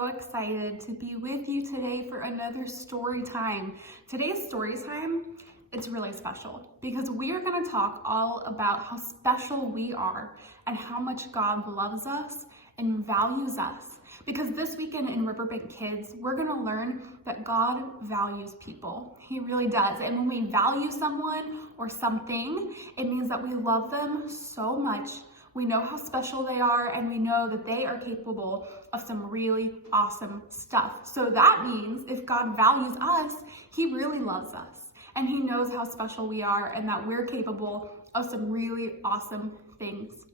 so excited to be with you today for another story time. Today's story time, it's really special because we are going to talk all about how special we are and how much God loves us and values us. Because this weekend in Riverbank Kids, we're going to learn that God values people. He really does. And when we value someone or something, it means that we love them so much. We know how special they are, and we know that they are capable of some really awesome stuff. So that means if God values us, He really loves us. And He knows how special we are and that we're capable of some really awesome things.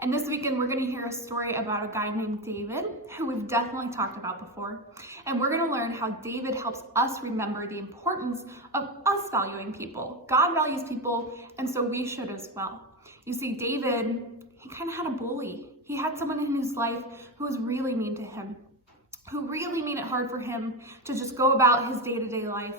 And this weekend, we're going to hear a story about a guy named David, who we've definitely talked about before. And we're going to learn how David helps us remember the importance of us valuing people. God values people, and so we should as well. You see, David, he kind of had a bully. He had someone in his life who was really mean to him, who really made it hard for him to just go about his day-to-day life.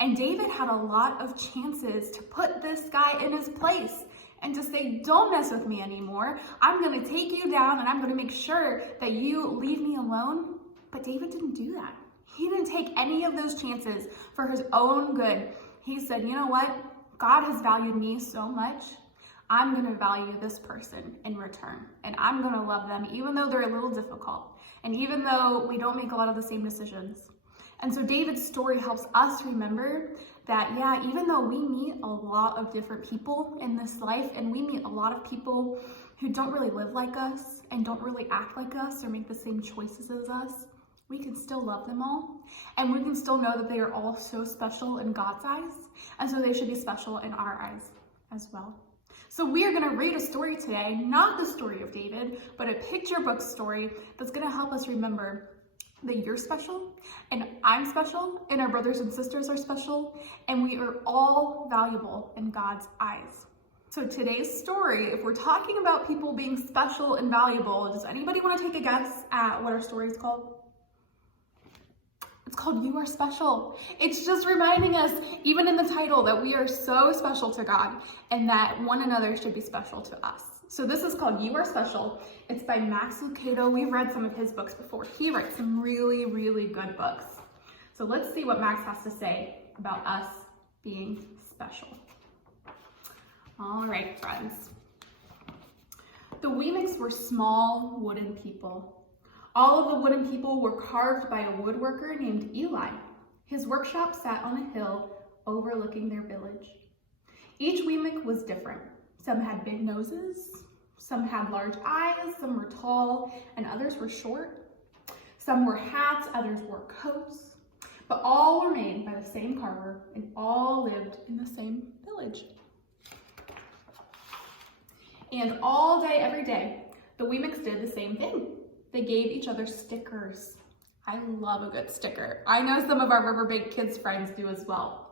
And David had a lot of chances to put this guy in his place and to say, don't mess with me anymore. I'm going to take you down and I'm going to make sure that you leave me alone. But David didn't do that. He didn't take any of those chances for his own good. He said, you know what? God has valued me so much. I'm going to value this person in return. And I'm going to love them even though they're a little difficult. And even though we don't make a lot of the same decisions. And so David's story helps us remember that, yeah, even though we meet a lot of different people in this life, and we meet a lot of people who don't really live like us and don't really act like us or make the same choices as us, we can still love them all. And we can still know that they are all so special in God's eyes. And so they should be special in our eyes as well. So we are going to read a story today, not the story of David, but a picture book story that's going to help us remember that you're special, and I'm special, and our brothers and sisters are special, and we are all valuable in God's eyes. So today's story, if we're talking about people being special and valuable, does anybody want to take a guess at what our story is called? It's called You Are Special. It's just reminding us, even in the title, that we are so special to God and that one another should be special to us. So this is called You Are Special. It's by Lucado. We've read some of his books before. He writes some really, really good books. So let's see what Max has to say about us being special. All right, friends. The Wemmicks were small wooden people. All of the wooden people were carved by a woodworker named Eli. His workshop sat on a hill overlooking their village. Each Wemmick was different. Some had big noses, some had large eyes, some were tall, and others were short. Some wore hats, others wore coats, but all were made by the same carver and all lived in the same village. And all day, every day, the Wemmicks did the same thing. They gave each other stickers. I love a good sticker. I know some of our Riverbank Kids friends do as well.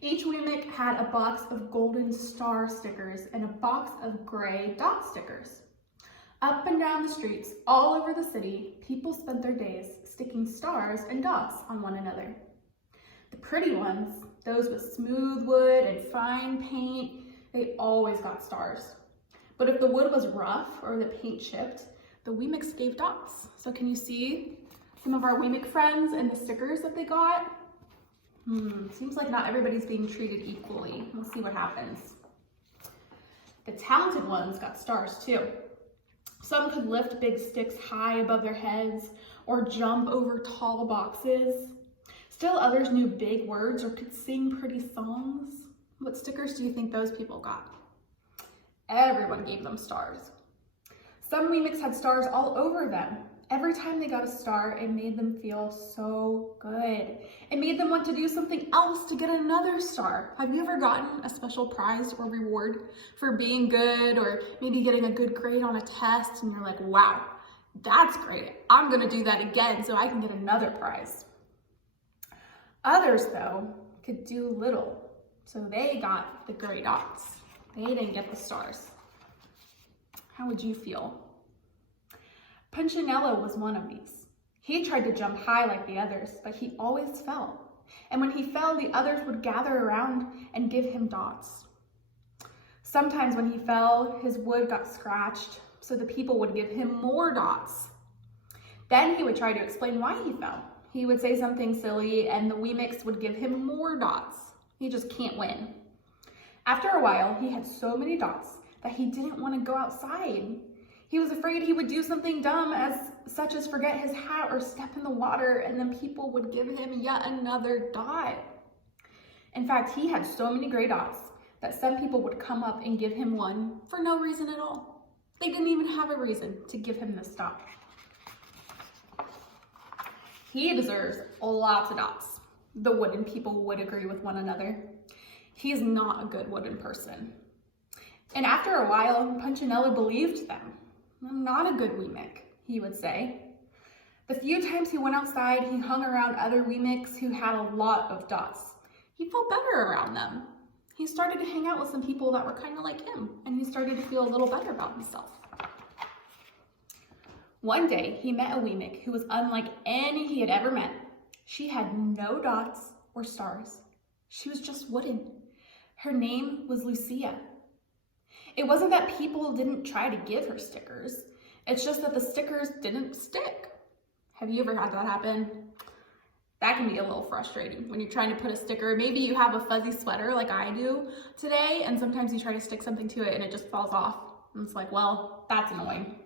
Each Wemmick had a box of golden star stickers and a box of gray dot stickers. Up and down the streets, all over the city, people spent their days sticking stars and dots on one another. The pretty ones, those with smooth wood and fine paint, they always got stars. But if the wood was rough or the paint chipped, the Wemmicks gave dots. So can you see some of our Wemmick friends and the stickers that they got? Seems like not everybody's being treated equally. We'll see what happens. The talented ones got stars too. Some could lift big sticks high above their heads or jump over tall boxes. Still others knew big words or could sing pretty songs. What stickers do you think those people got? Everyone gave them stars. Some Wemmicks had stars all over them. Every time they got a star, it made them feel so good. It made them want to do something else to get another star. Have you ever gotten a special prize or reward for being good or maybe getting a good grade on a test and you're like, wow, that's great. I'm gonna do that again so I can get another prize. Others though could do little, so they got the gray dots. They didn't get the stars. How would you feel? Punchinello was one of these. He tried to jump high like the others, but he always fell. And when he fell, the others would gather around and give him dots. Sometimes when he fell, his wood got scratched, so the people would give him more dots. Then he would try to explain why he fell. He would say something silly and the Wemmicks would give him more dots. He just can't win. After a while, he had so many dots that he didn't want to go outside. He was afraid he would do something dumb such as forget his hat or step in the water, and then people would give him yet another dot. In fact, he had so many gray dots that some people would come up and give him one for no reason at all. They didn't even have a reason to give him this dot. He deserves lots of dots. The wooden people would agree with one another. He is not a good wooden person. And after a while, Punchinello believed them. I'm not a good Wemmick, he would say. The few times he went outside, he hung around other Wemmicks who had a lot of dots. He felt better around them. He started to hang out with some people that were kind of like him, and he started to feel a little better about himself. One day, he met a Wemmick who was unlike any he had ever met. She had no dots or stars. She was just wooden. Her name was Lucia. It wasn't that people didn't try to give her stickers. It's just that the stickers didn't stick. Have you ever had that happen? That can be a little frustrating when you're trying to put a sticker. Maybe you have a fuzzy sweater like I do today, and sometimes you try to stick something to it and it just falls off. And it's like, well, that's annoying.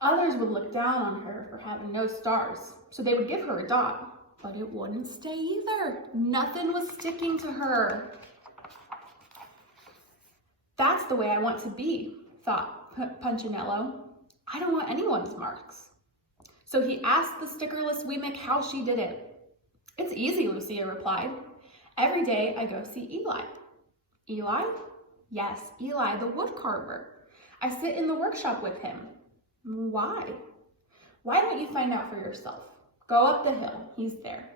Others would look down on her for having no stars, so they would give her a dot, but it wouldn't stay either. Nothing was sticking to her. That's the way I want to be, thought Punchinello. I don't want anyone's marks. So he asked the stickerless Wemmick how she did it. It's easy, Lucia replied. Every day I go see Eli. Eli? Yes, Eli, the wood carver. I sit in the workshop with him. Why? Why don't you find out for yourself? Go up the hill, he's there.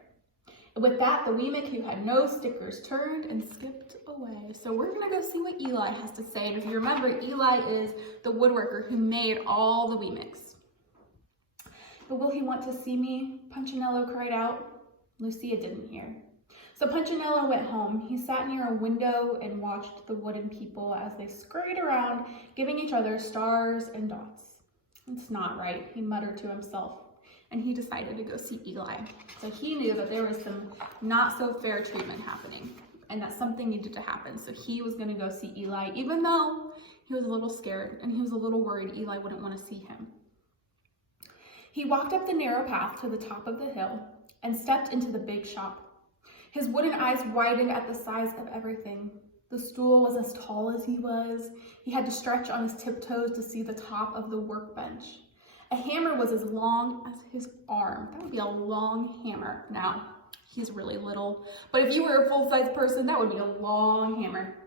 And with that, the Wemmick who had no stickers turned and skipped away. So we're gonna go see what Eli has to say. And if you remember, Eli is the woodworker who made all the Wemmicks. But will he want to see me? Punchinello cried out. Lucia didn't hear. So Punchinello went home. He sat near a window and watched the wooden people as they scurried around, giving each other stars and dots. It's not right, he muttered to himself, and he decided to go see Eli. So he knew that there was some not so fair treatment happening and that something needed to happen. So he was gonna go see Eli, even though he was a little scared and he was a little worried Eli wouldn't wanna see him. He walked up the narrow path to the top of the hill and stepped into the big shop. His wooden eyes widened at the size of everything. The stool was as tall as he was. He had to stretch on his tiptoes to see the top of the workbench. A hammer was as long as his arm. That would be a long hammer. Now, he's really little, but if you were a full-size person, that would be a long hammer.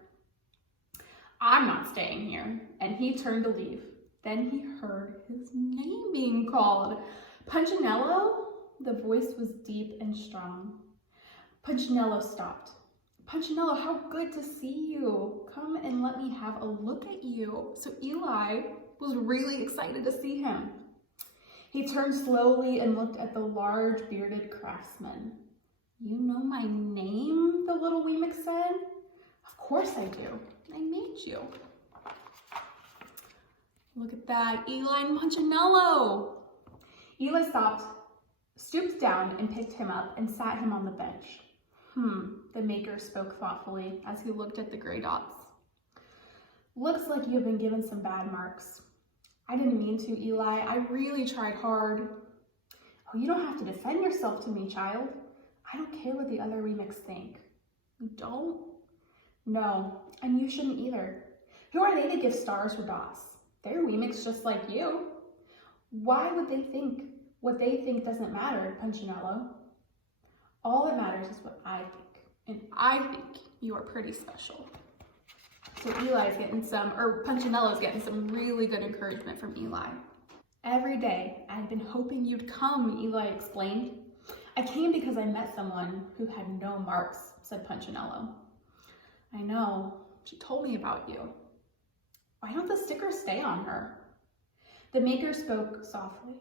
I'm not staying here. And he turned to leave. Then he heard his name being called. Punchinello? The voice was deep and strong. Punchinello stopped. Punchinello, how good to see you. Come and let me have a look at you. So Eli was really excited to see him. He turned slowly and looked at the large bearded craftsman. You know my name, the little Wemmick said. Of course I do. I made you. Look at that, Eli and Punchinello. Eli stooped down and picked him up and sat him on the bench. The maker spoke thoughtfully as he looked at the gray dots. Looks like you've been given some bad marks. I didn't mean to, Eli. I really tried hard. Oh, you don't have to defend yourself to me, child. I don't care what the other Wemmicks think. You don't? No, and you shouldn't either. Who are they to give stars or dots? They're Wemmicks just like you. Why would they think what they think doesn't matter, Punchinello? All that matters is what I think, and I think you are pretty special. So Punchinello's getting some really good encouragement from Eli. Every day, I've been hoping you'd come, Eli explained. I came because I met someone who had no marks, said Punchinello. I know, she told me about you. Why don't the stickers stay on her? The maker spoke softly,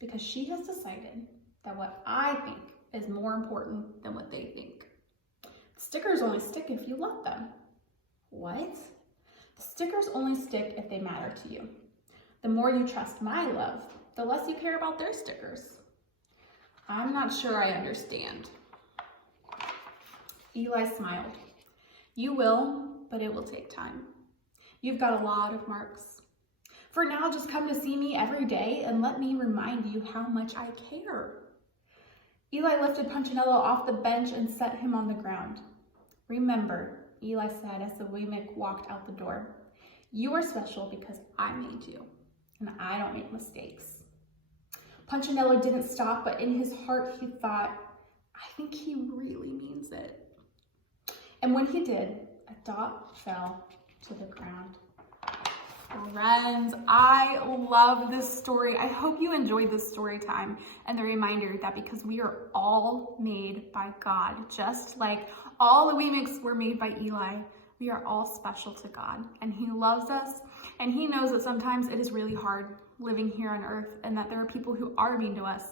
because she has decided that what I think is more important than what they think. The stickers only stick if you let them. What? The stickers only stick if they matter to you. The more you trust my love, the less you care about their stickers. I'm not sure I understand. Eli smiled. You will, but it will take time. You've got a lot of marks. For now, just come to see me every day and let me remind you how much I care. Eli lifted Punchinello off the bench and set him on the ground. Remember, Eli said as the Wemmick walked out the door, you are special because I made you, and I don't make mistakes. Punchinello didn't stop, but in his heart he thought, I think he really means it. And when he did, a dot fell to the ground. Friends, I love this story. I hope you enjoyed this story time and the reminder that because we are all made by God, just like all the Wemmicks were made by Eli, we are all special to God, and he loves us, and he knows that sometimes it is really hard living here on earth, and that there are people who are mean to us,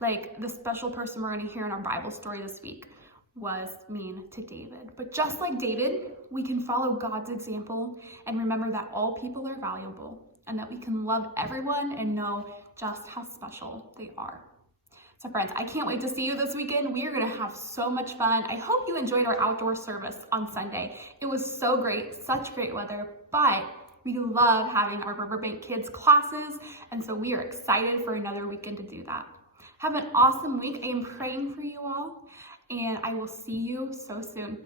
like the special person we're going to hear in our Bible story this week was mean to David. But just like David, we can follow God's example and remember that all people are valuable and that we can love everyone and know just how special they are. So friends, I can't wait to see you this weekend. We are going to have so much fun. I hope you enjoyed our outdoor service on Sunday. It was so great, such great weather, but we love having our Riverbank Kids classes, and so we are excited for another weekend to do that. Have an awesome week. I am praying for you all, and I will see you so soon.